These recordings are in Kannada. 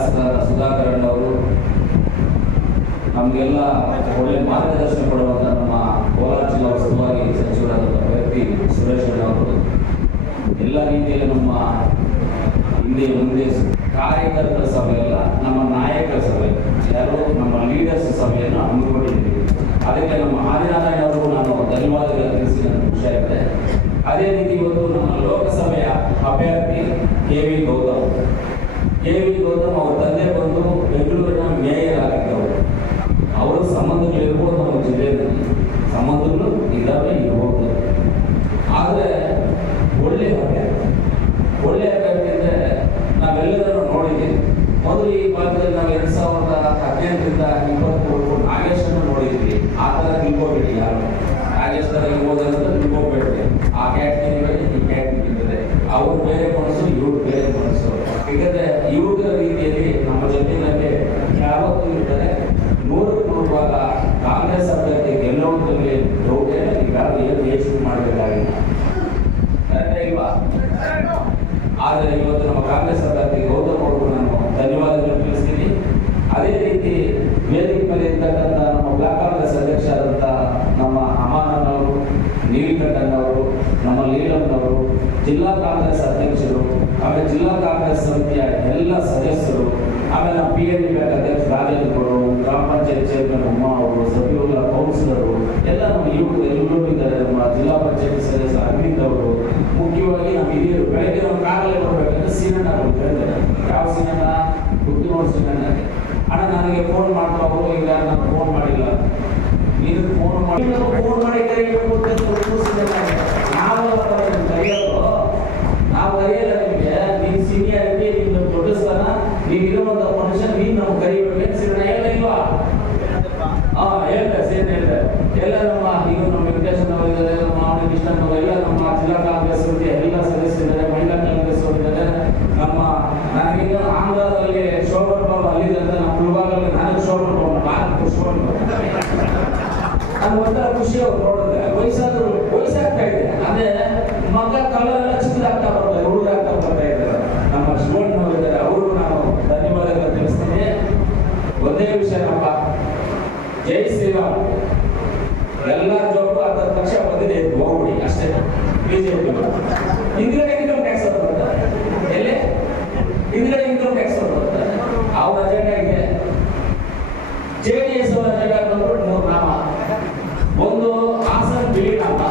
ಶಾಸಕರಾದ ಸುಧಾಕರ್ ಅವರು, ನಮಗೆಲ್ಲ ಒಳ್ಳೆ ಮಾರ್ಗದರ್ಶನ ಕೊಡುವಂಥ ನಮ್ಮ ಕೋಲಾರ ಜಿಲ್ಲಾ ಉಸ್ತುವಾರಿ ಸಚಿವರಾದಂಥ ವ್ಯಕ್ತಿ ಸುರೇಶ್ ಅವರು, ಎಲ್ಲ ರೀತಿಯಲ್ಲಿ ನಮ್ಮ ಹಿಂದೆ ಮುಂದೆ ಕಾರ್ಯಕರ್ತರ ಸಭೆಯಲ್ಲ, ನಮ್ಮ ನಾಯಕರ ಸಭೆ, ಯಾರು ನಮ್ಮ ಲೀಡರ್ಸ್ ಸಭೆಯನ್ನು ಹಮ್ಮಿಕೊಂಡಿದ್ದೀವಿ. ಅದಕ್ಕೆ ನಮ್ಮ ಆದಿನಾರಾಯಣ ಅವರು ನಾನು ಧನ್ಯವಾದಗಳು ತಿಳಿಸಿ ನನಗೆ ಖುಷಿಯಾಗಿದೆ. ಅದೇ ರೀತಿ ಇವತ್ತು ನಮ್ಮ ಲೋಕಸಭೆಯ ಅಭ್ಯರ್ಥಿ ಕೆ.ವಿ. ಗೌತಮ್ ಅವ್ರ ತಂದೆ ಬಂದು ಬೆಂಗಳೂರಿನ ಮೇಯರ್ ಆಗಿದ್ದವರು. ಅವರು ಸಂಬಂಧಗಳಿರ್ಬೋದು, ನಮ್ಮ ಜಿಲ್ಲೆಯಲ್ಲಿ ಸಂಬಂಧಗಳು ಇದ್ದಾವೆ, ಇರ್ಬೋದು. ಆದರೆ ಒಳ್ಳೆ ಅಭ್ಯರ್ಥಿ ಅಂದರೆ ನಾವೆಲ್ಲರೂ ನೋಡಿದ್ದೀವಿ. ಮೊದಲು ಈ ಭಾಗದಲ್ಲಿ ನಾವು 2018ರಿಂದ 2023 ನಾಗೇಶನ್ನು ನೋಡಿದ್ವಿ. ಆ ಥರ ತಿಳ್ಕೋಬೇಡಿ, ಯಾರು ನಾಗೇಶ್ ಥರ ಇರ್ಬೋದಂತ ತಿಳ್ಕೋಬೇಡ್ರಿ. ಆ ಕ್ಯಾಟಗಿರಿ ಈ ಕ್ಯಾಟಗಿರಿ ಇದೆ, ಅವ್ರು ಬೇರೆ ಮನಸ್ಸು, ಇವ್ರು ಬೇರೆ ಮನಸ್ಸು. ಯಾಕಂದರೆ ಇವ್ರ ರೀತಿಯಲ್ಲಿ ನಮ್ಮ ಜೊತೆಯಲ್ಲಿ ಯಾವತ್ತೂ ಇರ್ತಾರೆ. 100% ಭಾಗ ಕಾಂಗ್ರೆಸ್ ಅಭ್ಯರ್ಥಿ ಗೆಲ್ಲುವುದರಲ್ಲಿ ಡೌಟ್ ಯಾರು ಏನು ಯೋಚನೆ ಮಾಡಬೇಕಾಗಿಲ್ಲ, ಕರೆಕ್ಟೇ ಇಲ್ವಾ? ಆದರೆ ಇವತ್ತು ನಮ್ಮ ಕಾಂಗ್ರೆಸ್ ಅಭ್ಯರ್ಥಿ ಗೌತಮ್ ಅವರು ನಾನು ಧನ್ಯವಾದಗಳು ತಿಳಿಸ್ತೀನಿ. ಅದೇ ರೀತಿ ವೇದಿಕೆ ಮೇಲೆ ಇರ್ತಕ್ಕಂಥ ನಮ್ಮ ಬ್ಲಾಕ್ ಕಾಂಗ್ರೆಸ್ ಅಧ್ಯಕ್ಷರಾದಂಥ ನಮ್ಮ ಅಮಾನವರು, ನೀಲಕಂಠನವರು, ನಮ್ಮ ಲೀಲಮ್ಮನವರು, ಜಿಲ್ಲಾ ಕಾಂಗ್ರೆಸ್ ಅಧ್ಯಕ್ಷರು, ಆಮೇಲೆ ಜಿಲ್ಲಾ ಕಾಂಗ್ರೆಸ್ ಸಮಿತಿಯ ಎಲ್ಲ ಸದಸ್ಯರು, ಆಮೇಲೆ ನಮ್ಮ PNB ಬ್ಯಾಂಕ್ ಅಧ್ಯಕ್ಷ ರಾಜೇಂದ್ರ, ಗ್ರಾಮ ಪಂಚಾಯತ್ ಚೇರ್ಮನ್ ಉಮಾ ಅವರು, ಸಭೆಗಳ ಕೌನ್ಸಿಲರು ಎಲ್ಲ ನಮ್ಮ ಯುವಕರು ಎಲ್ಲರೂ ಇದ್ದಾರೆ. ನಮ್ಮ ಜಿಲ್ಲಾ ಪಂಚಾಯತ್ ಸದಸ್ಯ ಅರವಿಂದ್ ಅವರು, ಮುಖ್ಯವಾಗಿ ನಮ್ಮ ಹಿರಿಯರು. ಬೆಳಗ್ಗೆ ಒಂದು ಕಾಲಲ್ಲಿ ಬರಬೇಕಂದ್ರೆ ಸೀನಣ್ಣ ಅವರು ಕೇಳಿದ್ದಾರೆ, ಯಾವ ಸೀನಣ್ಣ ಗುರ್ತು ನೋಡಿ ಸೀನಣ್ಣಗೆ, ಅಣ್ಣ ನನಗೆ ಫೋನ್ ಮಾಡ್ತಾ ಹೋಗು, ಈಗ ನಾನು ಫೋನ್ ಮಾಡಿಲ್ಲ, ನೀನು ಫೋನ್ ಮಾಡಿ ಕರೀಬೇಕು ಅಂತ ನಾವು ಕರೆಯಲ್ಲ ನಿಮಗೆ. ನೀನು ಸೀನಿಯಾರಿಟಿ, ನೀನು ದೊಡ್ಡ ಸ್ಥಾನ, ನೀವು ಇರುವಂಥ ಮನುಷ್ಯ, ನೀನು ನಾವು ಕರಿಬೇಕು. ಸೀನಣ್ಣ ಹೇಳ ಇಲ್ವಾ? ಹೇಳ್ತಾರೆ, ಸೇನೆ ಹೇಳ್ತಾರೆ. ಎಲ್ಲ ನಮ್ಮ ಈಗ ನಮ್ಮ ವೆಂಕಟೇಶನ್ ಅವರಿದ್ದಾರೆ, ನಮ್ಮ ಕೃಷ್ಣನ್ ಎಲ್ಲ ನಮ್ಮ ಜಿಲ್ಲಾ ಕಾಂಗ್ರೆಸ್ ಎಲ್ಲ ಸದಸ್ಯರಿದ್ದಾರೆ, ಮಹಿಳಾ ಕಾಂಗ್ರೆಸ್ ಅವರಿದ್ದಾರೆ. ನಮ್ಮ ನನಗೀಗ ಆಂಧ್ರದಲ್ಲಿ ಶೋಭನ್ ಬಾಬು ಅಲ್ಲಿದ್ದಂತ ನಮ್ಮ ಗುಲ್ಬಾಗಲ್ಲಿ ನನಗೆ ಶೋಭನ್ ಬಾಬು ನಾನು ಒಂಥರ ಖುಷಿ ಅವ್ರು ನೋಡಿದ್ರೆ. ವಯಸ್ಸಾಗ್ತಾ ಇದೆ, ಅಂದ್ರೆ ಮಗ ಕಲರೆಲ್ಲ ಚಿಕ್ಕದಾಗ್ತಾ ಬರ್ತಾರೆ, ಹುಡುಗಾಗ್ತಾ ಬರ್ತಾ ಇದ್ದಾರೆ. ನಮ್ಮ ಶಿವಣ್ಣವರು ಇದ್ದಾರೆ, ಅವರು ನಾನು ಧನ್ಯವಾದಗಳು ತಿಳಿಸ್ತೀನಿ. ಒಂದೇ ವಿಷಯನಪ್ಪ, ಜೈ ಶ್ರೀರಾಮ್. ಎಲ್ಲ ಜೋಬು ಅದರ ಪಕ್ಷ ಬಂದಿದೆ, ಹೋಗ್ಬಿಡಿ ಅಷ್ಟೇ. ಬಿಜೆಪಿ ಹಿಂದ್ಗಡೆ ಇನ್ಕಮ್ ಟ್ಯಾಕ್ಸ್ ಅವ್ರು ಬರ್ತಾರೆ, ಎಲ್ಲಿ ಹಿಂದ್ಗಡೆ ಇನ್ಕಮ್ ಟ್ಯಾಕ್ಸ್ ಅವ್ರು ಬರ್ತಾರೆ. ಅವ್ರ ಅಜೆಂಡಾ ಇದೆ. JDS ಅವರ ಅಜೆಂಡಾ ಬಂದ್ಬಿಟ್ಟು 3 ನಾಮ. ಒಂದು ಹಾಸನ ಬಿಳಿ ನಾಮ,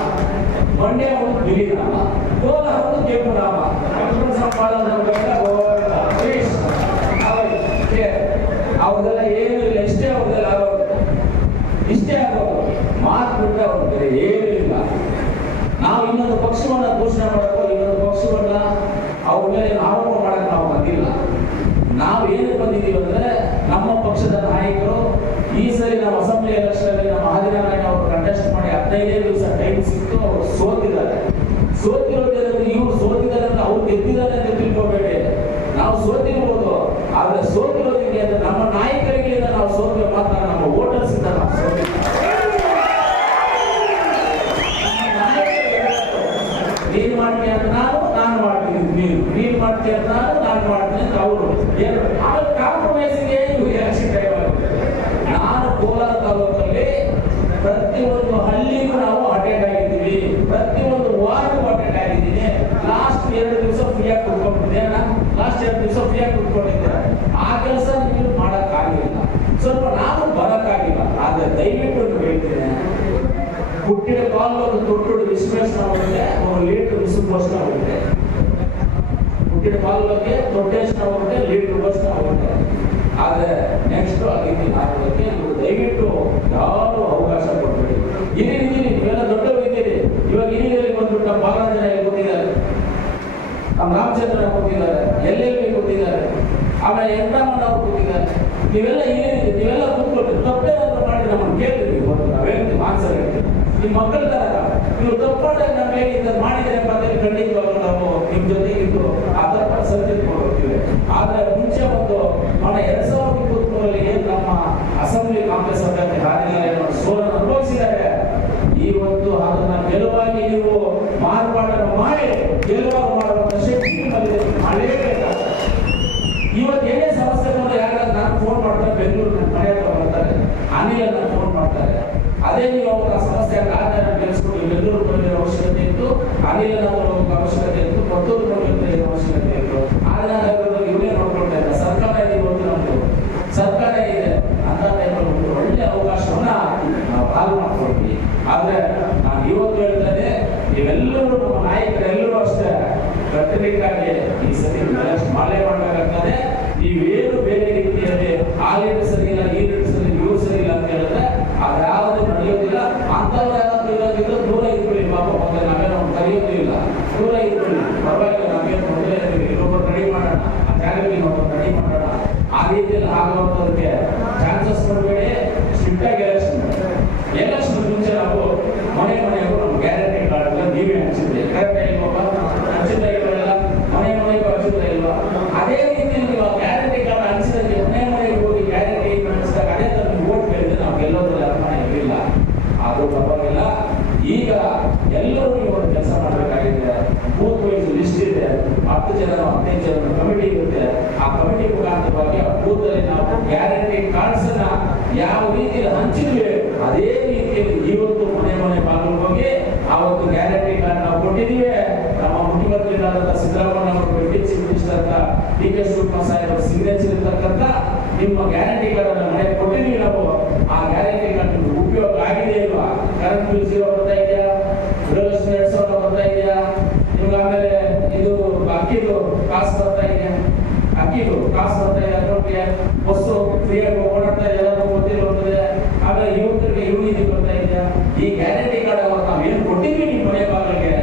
ಮಂಡ್ಯ ಒಂದು ಬಿಳಿ ನಾಮ, ಕೋಲಾರ ಒಂದು ಕೆಂಪು ನಾಮ. ಅವ್ರದೆಲ್ಲ ಏನು ಇಲ್ಲ, ಇಷ್ಟೇ ಅವ್ರದೆಲ್ಲ ಆಗೋದು, ಇಷ್ಟೇ ಆಗೋದು. ಮಾತು ಬಿಟ್ಟರೆ ಅವ್ರ ಬೇರೆ ಏನೂ ಇಲ್ಲ. ನಾವು ಇನ್ನೊಂದು ಪಕ್ಷವನ್ನ ಘೋಷಣೆ ಮಾಡಬೇಕು, ಇನ್ನೊಂದು ಪಕ್ಷವನ್ನ ಅವ್ರ ಮೇಲೆ ಆರೋಪ ಮಾಡಕ್ಕೆ ನಾವು ಬಂದಿಲ್ಲ. ನಾವು ಏನಕ್ಕೆ ಬಂದಿದ್ದೀವಿ ಅಂದ್ರೆ, ನಮ್ಮ ಪಕ್ಷದ ನಾಯಕರು ಈ ಸರಿ ನಮ್ಮ ಅಸೆಂಬ್ಲಿ ಎಲೆಕ್ಷನ್ ಅಲ್ಲಿ ನಮ್ಮ ಆದಿನಾರಾಯಣ ಅವರು ಕಂಟೆಸ್ಟ್ ಮಾಡಿ 15 ದಿವಸ ಟೈಮ್ ಸಿಕ್ತು, ಅವರು ಸೋತಿದ್ದಾರೆ. ಸೋತಿರೋದೇನಂದ್ರೆ ಇವ್ರು ಸೋತಿದ್ದಾರೆ ಅಂದ್ರೆ ಅವ್ರು ಗೆದ್ದಿದ್ದಾರೆ ಅಂತ ತಿಳ್ಕೋಬೇಡಿ. ನಾವು ಸೋತಿರ್ಬೋದು, ಆದ್ರೆ ಸೋತಿರೋದಿದೆ ಅಂದ್ರೆ ನಮ್ಮ ನಾಯಕರಿಗೆ ನಾವು ಸೋತಿರೋ ಮಾತ್ರ, ನಮ್ಮ ವೋಟರ್ಸ್ ಇಂದ ನಾವು ಸೋತಿಲ್ಲ. ನೀನ್ ಮಾಡ್ತೀಯ ಅಂತ ನಾನು ಮಾಡ್ತೀನಿ, ನೀನ್ ಮಾಡ್ತೀಯ ಅಂತ ನಾನು ಮಾಡ್ತೀನಿ ಅಂತ ಅವರು. ಆಮೇಲೆ ಕಾಂಪ್ರಮೈಸಿಗೆ ಎಲೆಕ್ಷನ್ ಟೈಮ್ ಆಗುತ್ತೆ. ನಾನು ಕೋಲಾರ ತಾಲೂಕಲ್ಲಿ ಪ್ರತಿಯೊಂದು ಹಳ್ಳಿಗೂ ನಾವು ಅಟೆಂಡ್ ಆಗಿದ್ದೀವಿ, ಪ್ರತಿಯೊಂದು ವಾರ್ಡ್ಗೂ ಅಟೆಂಡ್ ಆಗಿದ್ದೀನಿ. ಲಾಸ್ಟ್ 2 ದಿವಸ ಫ್ರೀಯಾಗಿ ಕುತ್ಕೊಂಡಿದ್ದೆ, ಲಾಸ್ಟ್ 2 ದಿವಸ ಫ್ರೀಯಾಗಿ ಕುತ್ಕೊಂಡಿದ್ದೆ. ಆ ಕೆಲಸ ನೀವು ಮಾಡೋಕ್ಕಾಗಿಲ್ಲ, ಸ್ವಲ್ಪ ನಾನು ಬರೋಕ್ಕಾಗಿಲ್ಲ. ಆದ್ರೆ ದಯವಿಟ್ಟು ಹೇಳ್ತೇನೆ, ಹುಟ್ಟಿದ ಕಾಲದಲ್ಲಿ ತೊಟ್ಟು ವಿಶ್ಲೇಷಣೆ ಆಗುತ್ತೆ, ಒಂದು ಲೀಟರ್ ವಿಶ್ಲೇಷಣೆ ಆಗುತ್ತೆ. ಹುಟ್ಟಿದ ಕಾಲಕ್ಕೆ ತೊಟ್ಟೆಷ್ಟನ ಆಗುತ್ತೆ, ಲೀಟರ್ ಘೋಷಣೆ ಆಗುತ್ತೆ. ಆದ್ರೆ ನೆಕ್ಸ್ಟ್ ಆಗೋದಕ್ಕೆ ನೀವು ದಯವಿಟ್ಟು ಯಾರು ಅವಕಾಶ ಕೊಡ್ಬೇಡಿ. ಹಿರಿಯರಿದ್ದೀರಿ, ನೀವೆಲ್ಲ ದೊಡ್ಡವರು ಇದ್ದೀರಿ. ಇವಾಗ ಹಿರಿಯರಲ್ಲಿ ಬಂದ್ಬಿಟ್ಟು ನಮ್ಮ ಬಾಲರಾಜನ ಗೊತ್ತಿದ್ದಾರೆ, ನಮ್ಮ ರಾಮಚಂದ್ರನ ಗೊತ್ತಿದ್ದಾರೆ, LLB ಗೊತ್ತಿದ್ದಾರೆ, ಆಮೇಲೆ ಎಂಟಮ್ಮನ ಅವ್ರು ಗೊತ್ತಿದ್ದಾರೆ. ನೀವೆಲ್ಲ ಹಿರಿಯರಿದ್ದೀರಿ, ನೀವೆಲ್ಲ ಕೂತ್ಕೊಳ್ರಿ. ತಪ್ಪೇನಾದ್ರು ಮಾಡಿ ನಮ್ಮನ್ನು ಕೇಳ್ತೀವಿ, ನಾವು ಹೇಳ್ತೀವಿ, ಆನ್ಸರ್ ಹೇಳ್ತೀವಿ. ನಿಮ್ಮ ಮಕ್ಕಳ ತರ ನೀವು ತಪ್ಪಾದಾಗ ನಮ್ಮ ಹೇಳಿ ಮಾಡಿದರೆ ಖಂಡಿತವಾಗ ನಾವು ನಿಮ್ಮ ಜೊತೆಗಿದ್ದು ಅದರ ಸತ್ಯಕ್ಕೆ ಕೊಡ್ತೀವಿ. ಆದ್ರೆ ಮುಂಚೆ ಒಂದು 2023 ಏನು ನಮ್ಮ ಅಸೆಂಬ್ಲಿ ಕಾಂಗ್ರೆಸ್ ಅಭ್ಯರ್ಥಿ ಆದಿನಾರಾಯಣ ಸೋಲನ್ನು ಅನುಭವಿಸಿದ್ದಾರೆ. ಇವತ್ತು ಅದನ್ನ ಗೆಲುವಾಗಿ ನೀವು ಮಾರ್ಪಾಟನ್ನು ಮಾಡಿ ಗೆಲುವಾಗಿ ಮಾಡುವಂತ ಶಕ್ತಿ ನಿಮ್ಮಲ್ಲಿ ಮಾಡಲೇಬೇಕಾಗುತ್ತೆ. ಇವತ್ತು ಏನೇ ಸಮಸ್ಯೆ ಅನಿಲನ್ನ ಫೋನ್ ಮಾಡ್ತಾರೆ. ಅದೇ ನೀವು ಅವರ ಸಮಸ್ಯೆ ಆಧಾರ ಬೆಳೆಸ್ಕೊಂಡು ಬೆಂಗಳೂರು ಬರಲಿರೋ ಅವಶ್ಯಕತೆ ಇತ್ತು, ಅನಿಲನ ತರೋಕೆ ಅವಶ್ಯಕತೆ ಇತ್ತು, ಪತ್ತೂರು ಬರಲಿರೋ ಅವಶ್ಯಕತೆ ಇತ್ತು. ಆದ್ರೆ ಇವರೇ ನೋಡ್ಕೊಳ್ತಾ ಇದ್ದಾರೆ. ಸರ್ಕಾರ ಇದೆ, ಇವತ್ತು ನಮ್ದು ಸರ್ಕಾರ ಇದೆ ಅಂತ ಟೈಮಲ್ಲಿ ಒಂದು ಒಳ್ಳೆ ಅವಕಾಶವನ್ನ ನಾವು ಹಾಳು ಮಾಡ್ಕೊಳ್ತೀವಿ. ಆದ್ರೆ ನಾನು ಇವತ್ತು ಹೇಳ್ತೇನೆ, ನೀವೆಲ್ಲರೂ ನಮ್ಮ ನಾಯಕರೆಲ್ಲರೂ ಅಷ್ಟೇ ಕಟ್ಟಲಿಕ್ಕಾಗಿ ಈ ಸರಿ ಮಾಲೆ ಮಾಡಬೇಕಾಗ್ತದೆ. ನೀವೇನು ಬೇರೆ ರೀತಿಯಲ್ಲಿ ಆ ಲೀಡರ್ ಸರಿ ಇಲ್ಲ, ಈ ಲೀಡರ್ ಸರಿ, ಇವ್ರು ಸರಿ ಇಲ್ಲ ಅಂತ ಹೇಳಿದ್ರೆ ಅದ್ಯಾವುದು ನಡೆಯೋದಿಲ್ಲ. ಅಂಥವ್ರು ಯಾರಾದ್ರೂ ಇರೋದಿಲ್ಲ, ದೂರ ಇಟ್ಕೊಳ್ಳಿ. ಪಾಪ ಮತ್ತೆ ನಾವೇನೋ ಕರೆಯೋದು ಇಲ್ಲ, ದೂರ ಇಟ್ಕೊಳ್ಳಿ, ಪರವಾಗಿಲ್ಲ. ನಾವೇನು ಮೊದಲೇ ಇನ್ನೊಬ್ಬರು ರೆಡಿ ಮಾಡೋಣ, ಆ ಜಾಗದಲ್ಲಿ ಇನ್ನೊಬ್ಬರು ರೆಡಿ ಮಾಡೋಣ. ಆ ರೀತಿಯಲ್ಲಿ ಆಗುವಂಥದಕ್ಕೆ ಚಾನ್ಸಸ್ ಕೊಡಬೇಡಿ. ಸ್ಟ್ರಿಕ್ಟ್ ಆಗಿ ಎಲೆಕ್ಷನ್ ಮುಂಚೆ ನಾವು ಮನೆಯವರು ನಮ್ಮ ಗ್ಯಾರಂಟಿ ಕಾರ್ಡ್ ನೀವೇ ಹಂಚಿದ್ರಿ, ಕರೆಕ್ಟ್ ಇಲ್ವಾ? ಹಂಚಿದ್ದ ಇಲ್ವಲ್ಲ, ಮನೆಗೂ ಹಂಚಿದ್ದ ಇಲ್ವಾ? ಅದೇ ರೀತಿಯಲ್ಲಿ ನೀವು ಗ್ಯಾರಂಟಿ ಕಾರ್ಡ್ ಹಂಚಿದಲ್ಲಿ ಮನೆಗೆ ಹೋಗಿ ಗ್ಯಾರಂಟಿ ಹಂಚಿದಾಗ ಅದೇ ತರ ನೀವು ಓಟ್ ಕೇಳಿದ್ರೆ ನಾವು ಗೆಲ್ಲೋದ್ರಲ್ಲಿ ಅನುಮಾನ ಇರಲಿಲ್ಲ. ಅದು ಪರವಾಗಿಲ್ಲ. ಈಗ ಎಲ್ಲರೂ ನೀವು ಒಂದು ಕೆಲಸ ಮಾಡಬೇಕಾಗಿದೆ. ಬೂತ್ ವೈಸ್ ಲಿಸ್ಟ್ ಇದೆ, 10 ಜನ 15 ಜನ ಕಮಿಟಿ ಇರುತ್ತೆ. ಆ ಕಮಿಟಿ ಮುಖಾಂತರವಾಗಿ ಆ ಬೂತ್ ಅಲ್ಲಿ ನಾವು ಗ್ಯಾರಂಟಿ ಕಾರ್ಡ್ಸ್ ಅನ್ನ ಯಾವ ರೀತಿಯಲ್ಲಿ ಹಂಚಿದ್ವಿ ಅದೇ ರೀತಿಯಲ್ಲಿ ಇವತ್ತು ಮನೆ ಬಾಗಿಲು ಹೋಗಿ ಅವತ್ತು ಗ್ಯಾರಂಟಿ ಕಾರ್ಡ್ ನಾವು ಕೊಟ್ಟಿದ್ದೀವಿ. ನಮ್ಮ ಮುಖ್ಯಮಂತ್ರಿಗಳಾದಂತಹ ಸಿದ್ದರಾಮಯ್ಯ ಅವರು ಚೀಫ್ ಮಿನಿಸ್ಟರ್ ಅಂತ D K Shivakumar Saheb signature ಇರ್ತಕ್ಕಂಥ ನಿಮ್ಮ ಗ್ಯಾರಂಟಿ ಕಾರ್ಡ್ ಅನ್ನ ಮನೆಗೆ ಕೊಟ್ಟಿದ್ದೀವಿ ನಾವು. ಆ ಗ್ಯಾರಂಟಿ ಕಾರ್ಡ್ ಉಪಯೋಗ ಆಗಿದೆ ಇಲ್ವಾ? ಕರೆಂಟ್ ಬಿಲ್ 0 ಬರ್ತಾ ಇದೆಯಾ? ಗೃಹಲಕ್ಷ್ಮಿ 2000 ಬರ್ತಾ ಇದೆಯಾ ನಿಮ್ಗೆ? ಆಮೇಲೆ ಇದು ಅಕ್ಕಿದು ಕಾಸು ಬರ್ತಾ ಇದೆ, ಅಕ್ಕಿದು ಕಾಸು ಬರ್ತಾ ಇದೆ, ಅಕೌಂಟ್ಗೆ ಬಸ್ಸು ಫ್ರೀಯಾಗಿ ಓಡಾಡ್ತಾ ಇದೆ, ಎಲ್ಲರೂ ಗೊತ್ತಿರುತ್ತದೆ. ಆಮೇಲೆ ಯುವಕರಿಗೆ ಯುವನಿಧಿ ಬರ್ತಾ ಇದೆಯಾ? ಈ ಗ್ಯಾರಂಟಿ ಕಾರ್ಡ್ ಅವತ್ತು ನಾವು ಏನು ಕೊಟ್ಟಿದ್ವಿ ನಿಮ್ಮ ಮನೆ ಬಾಗಿಲಿಗೆ,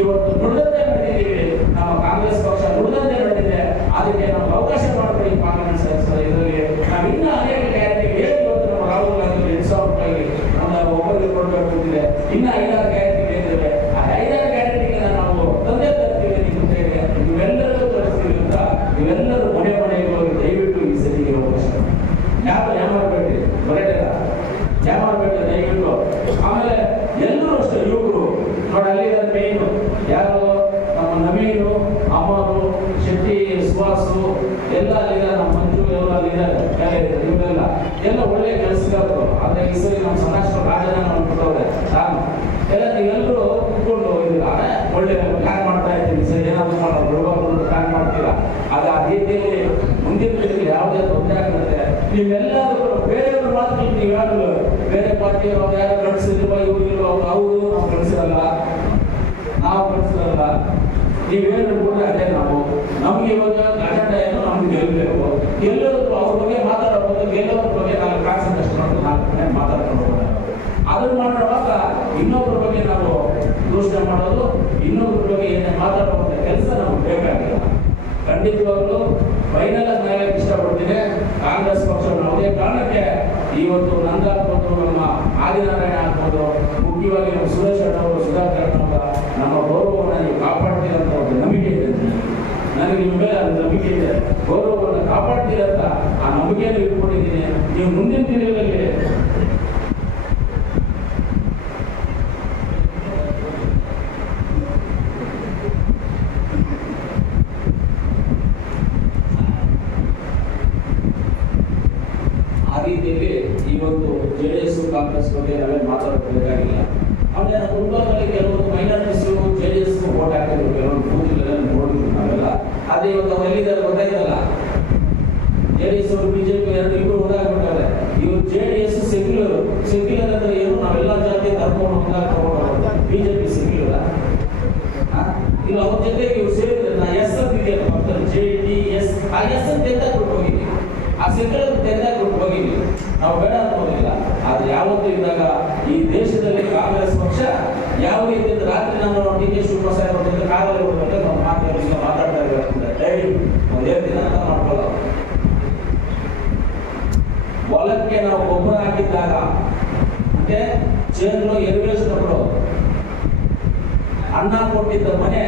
ಇವತ್ತು ನುಡಿದಂತೆ ನಡೆದಿದ್ದೀವಿ. ನಮ್ಮ ಕಾಂಗ್ರೆಸ್ ಪಕ್ಷ ನುಡಿದಂತೆ ನಡೆದಿದೆ. ಅದಕ್ಕೆ ನಾವು ಅವಕಾಶ ಮಾಡ್ತೀವಿ ಪಾರ್ಲಿಮೆಂಟ್ ಸದಸ್ಯರು. ಇದರಲ್ಲಿ ನಾವು ಇನ್ನೂ ಅನೇಕ ಗ್ಯಾರಂಟಿ ಹೇಳಿ ಇವತ್ತು ನಮ್ಮ ರಾಹುಲ್ ಗಾಂಧಿ 8,000 ರೂಪಾಯಿ ನಮ್ಮ ಒಬ್ಬರಿಗೆ ಕೊಡಬೇಕು ಅಂತಿದೆ. ಇನ್ನು 5 ಗ್ಯಾರಂಟಿ ಇದ್ದೇವೆ. ಆ 5 ಗ್ಯಾರಂಟಿಗೆ ನಾವು ತಂದೆ ತರ್ತೀವಿ ನಿಮ್ಮ ಜೊತೆಗೆ, ಇವೆಲ್ಲರೂ ತರಿಸ್ತೀವಿ ಅಂತ ಇವೆಲ್ಲರೂ ಮನೆಗೆ ಹೋಗಿ ದಯವಿಟ್ಟು ಈ ಸರಿಗೆ ಅವಕಾಶ ಯಾಮಾಡಬೇಡಿ, ಯಾಮಾಡಬೇಡಿ ದಯವಿಟ್ಟು. ಆಮೇಲೆ ಎಲ್ಲರೂ ಅಷ್ಟೇ ಯುವಕರು ನೋಡಿ, ಅಲ್ಲಿ ಮೇನು ಯಾರು ನಮ್ಮ ನವೀನು, ಅಮರು, ಶೆಟ್ಟಿ, ಸುಹಾಸು ಎಲ್ಲ ಅಲ್ಲಿದ್ದಾರೆ. ನಮ್ಮ ಮಂಜು ಎಲ್ಲ ಅಲ್ಲಿದ್ದಾರೆ. ಇವರೆಲ್ಲ ಎಲ್ಲ ಒಳ್ಳೆ ಕೆಲಸಗಾರರು. ಆದ್ರೆ ಈ ಸರಿ ನಮ್ಮ ಸಮಾಜ ರಾಜಧಾನಿ ಅನ್ಬಿಟ್ಟವ್ರೆ ನಾನು ಎಲ್ಲ ನೀವೆಲ್ಲರೂ ಕುತ್ಕೊಂಡು ಒಳ್ಳೆ ಪ್ಲಾನ್ ಮಾಡ್ತಾ ಇದ್ದೀವಿ. ಸರಿ ಏನಾದ್ರು ಮಾಡೋದು ಬಿಡಬಾರ್ದು ಪ್ಲಾನ್ ಮಾಡ್ತೀರಾ. ಅದು ಆ ರೀತಿಯಲ್ಲಿ ಮುಂದಿನ ಪೀಳಿಗೆ ಯಾವುದೇ ತೊಂದರೆ ಆಗುತ್ತೆ. ನೀವೆಲ್ಲರೂ ಬೇರೆಯವ್ರ ಮಾತು ನೀವು ಯಾರು ಬೇರೆ ಪಾರ್ಟಿಯವರು ಯಾರು ಕಳಿಸಿಲ್ವ ಇವ್ರಿಲ್ವ ಅವರು ನಾವು ಕಳಿಸಿರಲ್ಲ, ನಾವು ಕಳಿಸಿರಲ್ಲ. ನೀವೇನು ಕೂಡ ಅದೇ ನಾವು ನಮ್ಗೆ ಇವಾಗ ಅಜೆಂಡ ಏನು ನಮ್ಗೆ ಗೆಲ್ಲಬೇಕು. ಗೆಲ್ಲೋದು ಅವ್ರ ಬಗ್ಗೆ ಮಾತಾಡಬಹುದು, ಗೆಲ್ಲೋದ್ರ ಬಗ್ಗೆ ನಾವು ಕಾನ್ಸಂಟ್ರೇಟ್ ಮಾಡೋದು, 4 ಮಾತಾಡ್ಕೊಂಡು ಹೋಗೋಣ. ಅದನ್ನ ಮಾಡುವಾಗ ಇನ್ನೊಬ್ಬರ ಬಗ್ಗೆ ನಾವು ದೂಷಣೆ ಮಾಡೋದು, ಇನ್ನೊಬ್ಬರ ಬಗ್ಗೆ ಏನೇ ಮಾತಾಡುವಂತ ಕೆಲಸ ನಮ್ಗೆ ಬೇಕಾಗಿಲ್ಲ. ಖಂಡಿತವಾಗ್ಲೂ ಫೈನಲ್ ಆಗಿ ಹೇಳಕ್ಕೆ ಇಷ್ಟಪಡ್ತೀನಿ, ಕಾಂಗ್ರೆಸ್ ಪಕ್ಷ ಯಾವುದೇ ಕಾರಣಕ್ಕೆ ಇವತ್ತು ನಂದ ಆಗ್ಬೋದು, ನಮ್ಮ ಆದಿನಾರಾಯಣ ಆಗ್ಬೋದು, ಮುಖ್ಯವಾಗಿ ನಮ್ಮ ಸುರೇಶ್ ಅವರು, ಸುಧಾಕರ್ ಅವರ ನಮ್ಮ ಗೌರವವನ್ನು ನೀವು ಕಾಪಾಡ್ತೀರಂತ ಒಂದು ನಂಬಿಕೆ ಇದೆ. ನನಗೆ ನಿಮ್ಮ ಮೇಲೆ ಅದು ನಂಬಿಕೆ ಇದೆ. ಗೌರವವನ್ನು ಕಾಪಾಡ್ತೀರಂತ ಆ ನಂಬಿಕೆಯನ್ನು ಇಟ್ಕೊಂಡಿದ್ದೀನಿ. ನೀವು ಮುಂದಿನ ದಿನಗಳಲ್ಲಿ ರೀತಿಯಲ್ಲಿ ಇವತ್ತು JDS ಕಾಂಗ್ರೆಸ್ ಬಗ್ಗೆ ನಾವೇ ಮಾತಾಡಬೇಕಾಗಿಲ್ಲ. ಆಮೇಲೆ ಗುಲ್ಬರ್ಗದಲ್ಲಿ ಕೆಲವರು ಮೈನಾರಿಟೀಸ್ JDS ವೋಟ್ ಹಾಕಿದ್ರು, ಕೆಲವರು ಬೂತ್ಗಳಲ್ಲಿ ನೋಡಿದ್ರು ನಾವೆಲ್ಲ. ಅದೇ ಇವತ್ತು ಅವ್ರು ಎಲ್ಲಿದ್ದಾರೆ ಗೊತ್ತಾಯ್ತಲ್ಲ. JDS ಅವರು ಬಿಜೆಪಿ ಇಬ್ಬರು ಒಂದಾಗ್ಬಿಟ್ಟಾರೆ. ಇವರು JDS ಸೆಕ್ಯುಲರ್ ಅಂದ್ರೆ ಏನು? ನಾವೆಲ್ಲ ಜಾತಿ ಧರ್ಮವನ್ನು ಒಂದಾಗ್ತಗೊಂಡು ಬಿಜೆಪಿ ಸೆಕ್ಯುಲರ್ ಇಲ್ಲ. ಅವ್ರ ಜೊತೆಗೆ ಇವ್ರು ಸೇರಿದ್ರೆ ನಾ ಎಸ್ ಅಂತ ಇದೆಯಲ್ಲ ಪಕ್ಕದಲ್ಲಿ JDS, ಆ ಎಸ್ ಅಂತ ತೆಗೆದಾಕ್ಬಿಟ್ಟು ಹೋಗಿದ್ದೀವಿ. ಆ ಸೆಕ್ಯುಲರ್ ತೆಗೆದಾಕ್ಬಿಟ್ಟು ಹೋಗಿದ್ದೀವಿ. ನಾವು ಬೇಡ ಅನ್ನೋದಿಲ್ಲ. ಆದ್ರೆ ಯಾವತ್ತೂ ಇದ್ದಾಗ ಈ ದೇಶದಲ್ಲಿ ಕಾಂಗ್ರೆಸ್ ಪಕ್ಷ ಯಾವ ರೀತಿ ರಾತ್ರಿ ನಾನು ಡಿ ಕೆ ಶಿವಕುಮಾರ್ ಸಾಹೇಬ್ ಅವ್ರ ಜೊತೆ ಕಾರಲ್ಲಿ ಹೋಗ್ಬೇಕು ನಮ್ಮ ಮಾತಾಡ್ತಾ ಇರ್ಬೇಕಂತ ಡೈಲಿ ಒಂದು ಹೇಳ್ತೀನಿ ಅಂತ ಮಾಡ್ಕೊಳ್ಳೋ. ಹೊಲಕ್ಕೆ ನಾವು ಗೊಬ್ಬರ ಹಾಕಿದ್ದಾಗ ಅಂದ್ರೆ ಚೇಂದ್ರು ಎಲಿವೇಶನ್ ಅನ್ನ ಕೊಟ್ಟಿದ್ದ ಮನೆ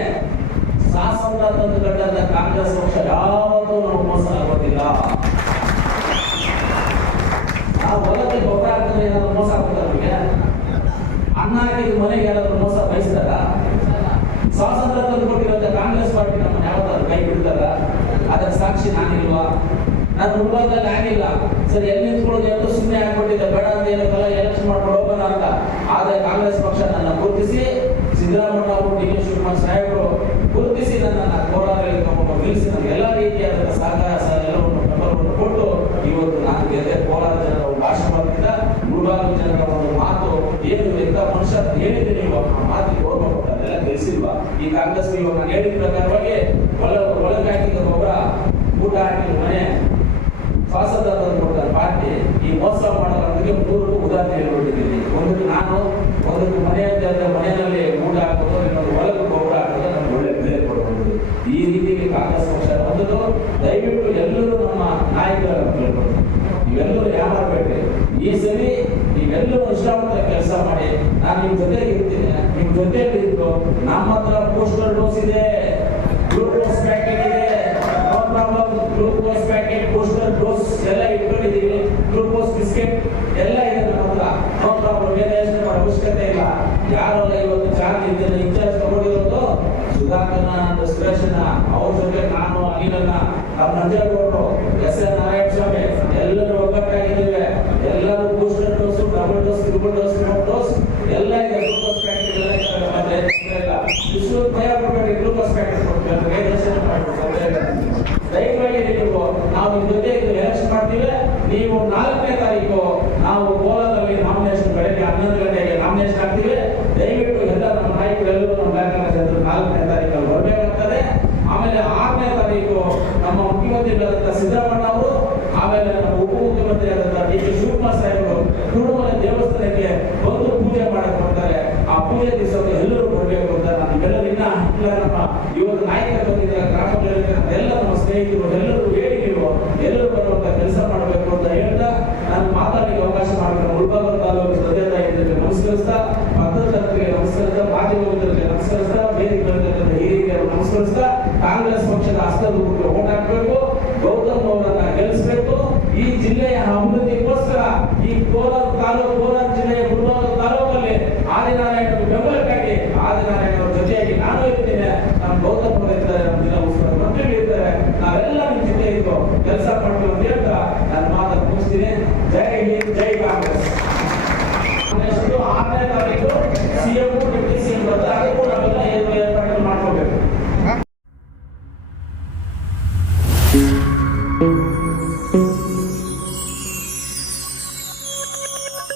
ಶಾಸನ ತಂದು ಕಟ್ಟದ ಕಾಂಗ್ರೆಸ್ ಪಕ್ಷ ಯಾವತ್ತೂ ನಾವು ಮೋಸ ಆಗೋದಿಲ್ಲ. ಆ ಹೊಲಕ್ಕೆ ಗೊಬ್ಬರ ಹಾಕಿದ್ರೆ ಏನಾದ್ರು ಮೋಸ ಆಗ್ತದೆ ನಮಗೆ? ಅನ್ನ ಹಾಕಿದ ಮನೆಗೆ ಏನಾದ್ರು ಮೋಸ ಬಯಸ್ತಾರ? ಸ್ವಾತಂತ್ರ್ಯ ತಂದು ಕೊಟ್ಟಿರೋ ಕಾಂಗ್ರೆಸ್ ಪಾರ್ಟಿ ನಮ್ಮನ್ನು ಯಾವತ್ತಾದ್ರು ಕೈ ಬಿಡ್ತಾರ? ಅದಕ್ಕೆ ಸಾಕ್ಷಿ ನಾನಿಲ್ವಾ? ನಾನು ಹುಡುಗದಲ್ಲಿ ಆಗಿಲ್ಲ ಸರಿ, ಎಲ್ಲಿ ನಿಂತ್ಕೊಳ್ಳೋದು ಅಂತ ಸುಮ್ಮನೆ ಹಾಕೊಟ್ಟಿದ್ದೆ, ಬೇಡ ಅಂತ ಏನಕ್ಕಲ್ಲ ಎಲೆಕ್ಷನ್ ಮಾಡ್ಕೊಂಡು ಹೋಗೋಣ ಅಂತ. ಆದರೆ ಕಾಂಗ್ರೆಸ್ ಪಕ್ಷ ನನ್ನ ಗುರುತಿಸಿ, ಸಿದ್ದರಾಮಯ್ಯ ಅವರು, ಡಿ ಕೆ ಶಿವಕುಮಾರ್ ಸಾಹೇಬರು ಗುರುತಿಸಿ ನನ್ನನ್ನು ಕೋಲಾರದಲ್ಲಿ ತಗೊಂಡು ನಿಲ್ಲಿಸಿ ನನಗೆ ಎಲ್ಲ ರೀತಿಯಾದಂಥ ಸಹಕಾರ ಎಲ್ಲವನ್ನು ಬೆಂಬಲವನ್ನು ಕೊಟ್ಟು ಇವತ್ತು ನಾನು ಗೆದ್ದೆ. ಕೋಲಾರ ಜನರ ಒಂದು ಆಶೀರ್ವಾದದಿಂದ, ಮುಳುಬಾಗಿಲು ಜನರ ಒಂದು ಮಾತು ಏನು ಎಂತ ಮನುಷ್ಯ ಹೇಳಿದ್ರೆ ನೀವು ಆ ಮಾತಿಗೆ ಗೌರವ ಕೊಡ್ತಾರೆ, ಎಲ್ಲ ಗೆಲ್ಸಿಲ್ವಾ? ಈ ಕಾಂಗ್ರೆಸ್ ಇವಾಗ ನಾನು ಹೇಳಿದ ಪ್ರಕಾರವಾಗಿ ಒಳಗೆ ಹಾಕಿದ ಗೊಬ್ಬರ ಊಟ ಹಾಕಿದ ಮನೆ ಶಾಸಕ ಕೊಡ್ತಾರೆ ಪಾರ್ಟಿ. ಈ ಮೋಸ ಮಾಡೋದಕ್ಕೆ 3 ಉದಾಹರಣೆ ಹೇಳ್ಬಿಟ್ಟಿದ್ದೀನಿ. ಒಂದಕ್ಕೆ ನಾನು, ಒಂದಕ್ಕೆ ಮನೆಯಲ್ಲಿ ಊಟ ಹಾಕೋದು, ಇನ್ನೊಂದು ಒಳಗೆ ಗೊಬ್ಬರ ಹಾಕೋದು, ನಮ್ಗೆ ಒಳ್ಳೆ ಬೆಲೆ ಕೊಡಬಹುದು. ಈ ರೀತಿಗೆ ಕಾಂಗ್ರೆಸ್ ಪಕ್ಷ ಬಂದದ್ದು. ದಯವಿಟ್ಟು ಎಲ್ಲರೂ ನಮ್ಮ ನಾಯಕರನ್ನು ಕೇಳ್ಬೋದು, ಇವೆಲ್ಲರೂ ಯಾಮಾರಬೇಡ್ರಿ. ಈ ಸರಿ ನೀವೆಲ್ಲರೂ ನಿಷ್ಠಾವಂತ ಕೆಲಸ ಮಾಡಿ. ನಾನು ನಿಮ್ಮ ಜೊತೆಗೆ ಇರ್ತೀನಿ, ನಿಮ್ಮ ಜೊತೆಯಲ್ಲಿ ಇದ್ದು ನಮ್ಮ ಹತ್ರ ಪೋಸ್ಟರ್ ಡೋಸ್ ಇದೆ, ಗ್ಲೂಕೋಸ್ ಪ್ಯಾಕೆಟ್ ಇದೆ, ಗ್ಲೂಕೋಸ್ ಪ್ಯಾಕೆಟ್, ಪೋಸ್ಟರ್ ಡೋಸ್ ಎಲ್ಲ ಇಟ್ಕೊಂಡಿದ್ದೀವಿ, ಗ್ಲೂಕೋಸ್ ಬಿಸ್ಕೆಟ್ ಎಲ್ಲ ಇದೆ ನಮ್ಮ ಹತ್ರ. ನೋ ಪ್ರಾಬ್ಲಮ್, ಏನು ಯೋಚನೆ ಮಾಡೋ ಅವಶ್ಯಕತೆ ಇಲ್ಲ. ಯಾರಲ್ಲ ಇವತ್ತು ಚಾರ್ಜ್ ಇದ್ದೇನೆ ಇನ್ಚಾರ್ಜ್ ತಗೊಂಡಿರೋದು ಸುಧಾಕರ್ನ, ಸುರೇಶನ, ಅವ್ರ ಜೊತೆ ನಾನು, ಅನಿಲನ್ನ, ನಮ್ಮ ನಂಜೇಗೌಡರು, ಎಸ್ ಎನ್ ನಾರಾಯಣ ಸ್ವಾಮಿ ಎಲ್ಲರೂ ಒಗ್ಗಟ್ಟಾಗಿದ್ದೇವೆ. ಎಲ್ಲರೂ booster dose, double dose, triple dose, dose ಎಲ್ಲ ಇದೆ. ಗ್ಲೂಕೋಸ್ ಪ್ಯಾಕೆಟ್ ಎಲ್ಲ ಇದೆ. ಇಷ್ಟು ಭಯ ಪಡ್ಬೇಡಿ, ಗ್ಲೂಕೋಸ್ ಪ್ಯಾಕೆಟ್ ಕೊಡ್ತಾರೆ, ಯೋಚನೆ ಮಾಡ್ಬೇಕು. ದಯವಾಗಿ ನೀವು, ನಾವು ನಿಮ್ಮ ಜೊತೆ ಎಲೆಕ್ಷನ್ ಮಾಡ್ತೀವಿ. ನೀವು 4ನೇ ತಾರೀಕು ನಾವು ಕೋಲಾರದಲ್ಲಿ ನಾಮಿನೇಷನ್, ಬೆಳಗ್ಗೆ 11 ಗಂಟೆಗೆ ನಾಮಿನೇಷನ್ ಆಗ್ತೀವಿ. ದಯವಿಟ್ಟು ಎಲ್ಲ ನಮ್ಮ ನಾಯಕರೆಲ್ಲರೂ ನಮ್ಮ ಬ್ಯಾಂಕ್ ಜನರು 4ನೇ ತಾರೀಕಲ್ಲಿ ಬರಬೇಕಾಗ್ತದೆ. ಆಮೇಲೆ 6ನೇ ತಾರೀಕು ನಮ್ಮ ಮುಖ್ಯಮಂತ್ರಿಗಳಾದಂಥ ಸಿದ್ದರಾಮಯ್ಯ ಅವರು, ಆಮೇಲೆ ನಮ್ಮ ಉಪಮುಖ್ಯಮಂತ್ರಿ ಆದಂಥ ಡಿ ಕೆ ಶಿವಕುಮಾರ್ ಸಾಹೇಬರು ಕುರುಮಲೆ ದೇವಸ್ಥಾನಕ್ಕೆ ಬಂದು ಪೂಜೆ ಮಾಡಕ್ಕೆ ಬರ್ತಾರೆ. ಆ ಪೂಜೆ ದಿವಸ ಎಲ್ಲರೂ ಬರಬೇಕು ಅಂತ ನಾನು ಇವೆಲ್ಲರೂ ಇಲ್ಲ ನಮ್ಮ ಇವತ್ತು ನಾಯಕರು ಬಂದಿದ್ದಾರೆ, ಗ್ರಾಮದಲ್ಲಿ ಎಲ್ಲ ನಮ್ಮ ಸ್ನೇಹಿತರು ಎಲ್ಲರೂ ಹೇಳಿ ನೀವು ಎಲ್ಲರೂ ಬರುವಂತ ಕೆಲಸ ಮಾಡಬೇಕು ಅಂತ ಹೇಳ್ತಾ ನಾನು ಮಾತಾಡಲಿಕ್ಕೆ ಅವಕಾಶ ಮಾಡಿದ್ರೆ ಮುಳುಬಾಗಿಲು ತಾಲೂಕು ತಂದೆ ತಾಯಿಗಳಿಗೆ ನಮಸ್ಕರಿಸ್ತಾ, ಪತ್ರಕರ್ತರಿಗೆ ನಮಸ್ಕರಿಸ್ತಾ, ಮಾಧ್ಯಮ ಮಿತ್ರರಿಗೆ ನಮಸ್ಕರಿಸ್ತಾ, ವೇದಿಕೆ ಹಿರಿಯರು ನಮಸ್ಕರಿಸ್ತಾ, ಕಾಂಗ್ರೆಸ್ ಪಕ್ಷದ ಹಸ್ತದ ಓಟ್ ಹಾಕಬೇಕು, ಗೌತಮ್ ಅವರನ್ನ ಗೆಲ್ಲಿಸಬೇಕು. ಈ ಜಿಲ್ಲೆಯ ಅಭಿವೃದ್ಧಿಗೋಸ್ಕರ, ಈ ಕೋಲಾರ ತಾಲೂಕು